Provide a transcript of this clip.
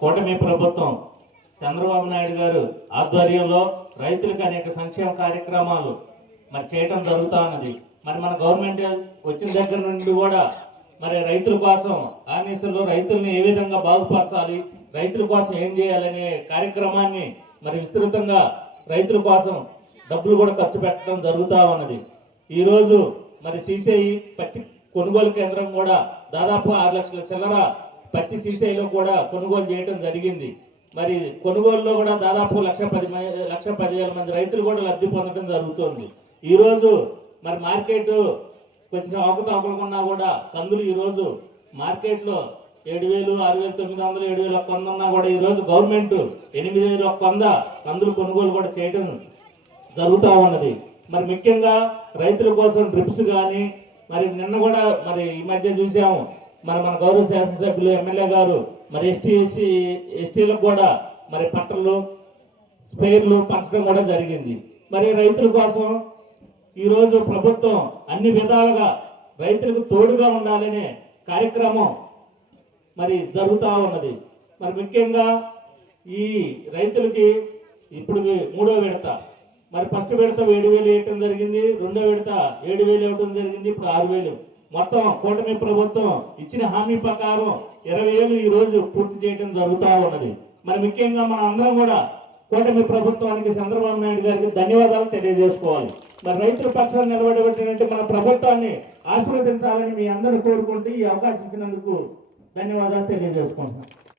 కూటమి ప్రభుత్వం చంద్రబాబు నాయుడు గారు ఆధ్వర్యంలో రైతులకు అనేక సంక్షేమ కార్యక్రమాలు మరి చేయటం జరుగుతూ ఉన్నది. మరి మన గవర్నమెంట్ వచ్చిన దగ్గర నుండి కూడా మరి రైతుల కోసం ఆర్నిసల్లో రైతుల్ని ఏ విధంగా బాగుపరచాలి, రైతుల కోసం ఏం చేయాలనే కార్యక్రమాన్ని మరి విస్తృతంగా రైతుల కోసం డబ్బులు కూడా ఖర్చు పెట్టడం జరుగుతూ ఉన్నది. ఈరోజు మరి సిసిఐ పత్తి కొనుగోలు కేంద్రం కూడా దాదాపు 6 లక్షల చిల్లర పత్తి సిసిఐలో కూడా కొనుగోలు చేయడం జరిగింది. మరి కొనుగోలులో కూడా దాదాపు 1,10,000 మంది రైతులు కూడా లబ్ధి పొందడం జరుగుతుంది. ఈరోజు మరి మార్కెట్ కొంచెం అవకతవకలున్నా కూడా కందులు ఈరోజు మార్కెట్లో 7,000, 6,900, 7,100 ఉన్నా కూడా ఈరోజు గవర్నమెంట్ 8,100 కందులు కొనుగోలు కూడా చేయడం జరుగుతూ ఉన్నది. మరి ముఖ్యంగా రైతుల కోసం డ్రిప్స్ కానీ మరి నిన్న కూడా మరి ఈ మధ్య చూసాము మన గౌరవ శాసనసభ్యులు ఎమ్మెల్యే గారు మరి ఎస్టీలకు కూడా మరి పట్టలు స్పేర్లు పంచడం కూడా జరిగింది. మరి రైతుల కోసం ఈరోజు ప్రభుత్వం అన్ని విధాలుగా రైతులకు తోడుగా ఉండాలనే కార్యక్రమం మరి జరుగుతూ ఉన్నది. మరి ముఖ్యంగా ఈ రైతులకి ఇప్పుడు 3వ విడత మరి ఫస్ట్ విడత 7,000 వేయటం జరిగింది, 2వ విడత 7,000 ఇవ్వడం జరిగింది, ఇప్పుడు 6,000. మొత్తం కూటమి ప్రభుత్వం ఇచ్చిన హామీ ప్రకారం 20,000 ఈ రోజు పూర్తి చేయడం జరుగుతూ ఉన్నది. మరి ముఖ్యంగా మనం అందరం కూడా కూటమి ప్రభుత్వానికి చంద్రబాబు నాయుడు గారికి ధన్యవాదాలు తెలియజేసుకోవాలి. మరి రైతుల పక్షాన్ని నిలబడబెట్టినట్టు మన ప్రభుత్వాన్ని ఆశీర్వదించాలని మీ అందరూ కోరుకుంటూ ఈ అవకాశం ఇచ్చినందుకు ధన్యవాదాలు తెలియజేసుకుంటున్నాను.